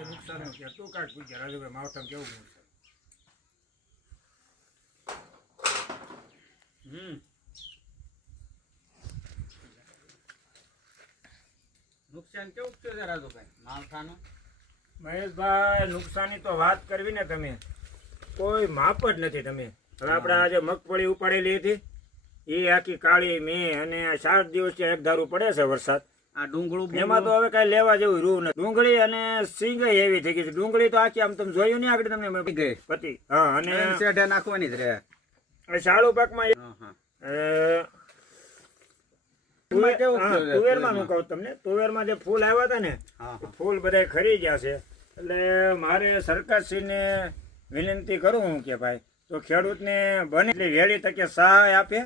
નુકસાન કે તું કાંઈક પૂછે રાજુભાઈ માવઠામાં કેવું નુકસાન કેવું થયું છે રાજુભાઈ માવઠાનું? મહેશભાઈ નુકસાની તો વાત કરવી ને તમે કોઈ માપ જ નથી. તમે હવે આપણે આજે મગફળી ઉપાડેલી હતી એ આખી કાળી મેં અને 7 દિવસથી એક ધારું પડે છે વરસાદ. આ ડુંગળું એમાં તો હવે કઈ લેવા જેવું રૂ નથી. ડુંગળી અને સિંગ એવી થઈ ગઈ છે. ડુંગળી તો આખી આમ તમે જોયું નહીં આગળ તમને ગઈ પતિ. હા અને શેઢે નાખવાની જ રહે. શાળુ પાકમાં તુવેરમાં હું કહું તમને, તુવેરમાં જે ફૂલ આવ્યા હતા ને ફૂલ બધા ખરી ગયા છે. એટલે મારે સરકારશ્રીને વિનંતી કરું હું કે ભાઈ તો ખેડૂતને બને એટલી વહેલી તકે સહાય આપે.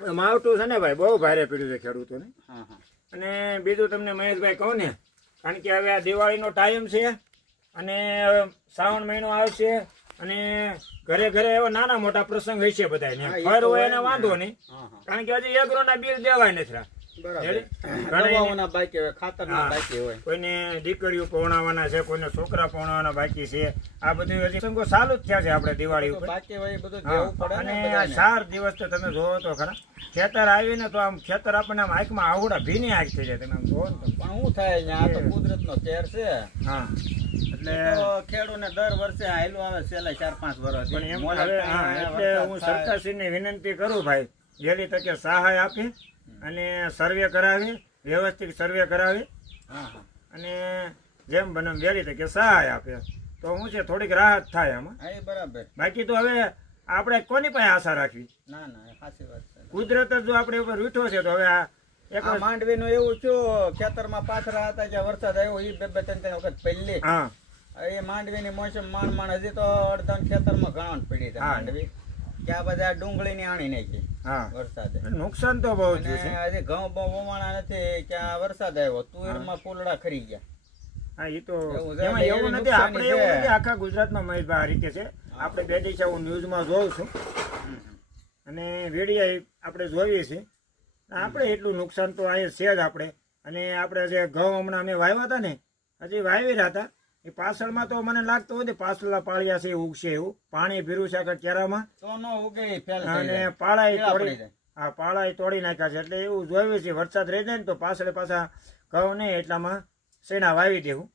માવઠું છે ને ભાઈ બહુ ભારે પીડ્યું છે ખેડૂતોને. અને બીજું તમને મહેશભાઈ કહું ને, કારણ કે હવે આ દિવાળીનો ટાઈમ છે અને શ્રાવણ મહિનો આવશે અને ઘરે ઘરે એવા નાના મોટા પ્રસંગ હોય છે બધા. ફર હોય એને વાંધો નહીં, કારણ કે હજી એગ્રોના બિલ દેવાય નથી. કોઈને દીકરીઓ પહોણાવાના છે, કોઈને છોકરા પહોણાવાના બાકી છે. આ બધું હજી પ્રસંગો ચાલુ જ થયા છે આપણે દિવાળી ઉપર. અને આ 4 દિવસ તો તમે જોવો તો ખરા ખેતર આવીને તો આમ ખેતર આપણને આમ આંખમાં આવડા ભીની આંખ થઈ જાય. તમે આમ જોવો ને તો પણ શું થાય, આ તો કુદરતનો કેર છે. હા એટલે ખેડૂતને દર વર્ષે આયલું આવે છેલ્લા 4-5 વર્ષ. પણ એમ એટલે હું સરકારશ્રીને વિનંતી કરું ભાઈ વહેલી તકે સહાય આપે અને સર્વે કરાવી, વ્યવસ્થિત સર્વે કરાવી અને જેમ બને વહેલી તકે સહાય આપે તો હું છે થોડીક રાહત થાય આમાં. બરાબર. બાકી તો હવે આપણે કોની પાસે આશા રાખવી? ના ના સાચી વાત છે. કુદરત જ જો આપણે ઉપર રૂઠો છે તો હવે આ એક માંડવીનું એવું છું, ખેતરમાં પાથરા હતા જ્યાં વરસાદ આવ્યો એ 2-3 વખત પહેલી. હા એ માંડવીની મોસમ માંડ હજી તો અડધા ખેતરમાં ઘણા પડી છે માંડવી. ત્યાં બધા ડુંગળીની આણી નાખી વરસાદે. નુકસાન તો બહુ છે. હજી ઘઉં બહુ વવાણા નથી, ક્યાં વરસાદ આવ્યો તુવેરમાં ફૂલડા ખરી ગયા. હા એ તો એમાં એવું નથી, આપણે એવું નથી. આખા ગુજરાતમાં મહેશભાઈ આ રીતે છે. આપણે બે દિવસે હું ન્યૂઝમાં જોઉં છું અને વિડીયો આપણે જોઈએ છીએ. આપણે એટલું નુકસાન તો અહીંયા છે જ આપણે. અને આપણે જે ઘઉં હમણાં અમે વાવ્યા હતા ને હજી વાવી રહ્યા હતા એ પાછળમાં તો મને લાગતું હોય પાછલા પાળિયા છે ઉગશે એવું. પાણી ભીરું છે આખા કેરામાં અને પાળાઈ તોડી નાખ્યા છે. એટલે એવું જોયું છે વરસાદ રહી જાય ને તો પાછળ પાછા ઘઉં નહીં એટલામાં શેણા વાવી દેવું.